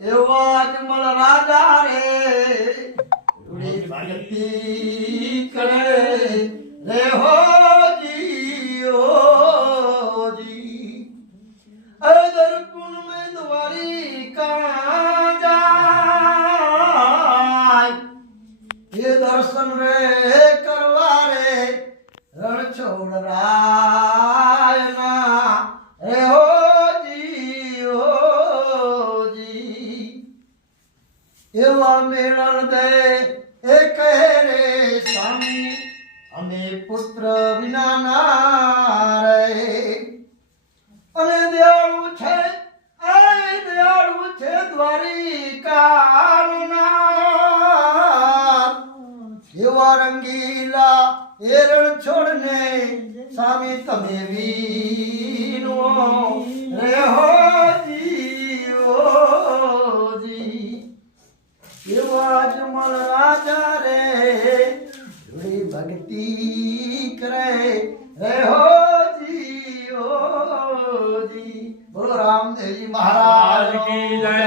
એવા જમલ રાજા રે ઉડી ભક્તિ કરે રે હો જી અદર પુન મે દ્વારી કા જાય ये दर्शन रे करवा रे रण छोड़ रायना रे हो જી એવા મેળણ દે એ કહે રે સ્વામી અમે પુત્ર વિના ના રે અને દયાળુ છે દયાળુ છે દ્વારિકા એવા રંગીલા એરણ છોડને સ્વામી તમે વીનો રે હો જી એવા જમલ રાજા રે જોડી ભક્તિ કરે રે હો જી બોલો રામદેવજી મહારાજ કી જય।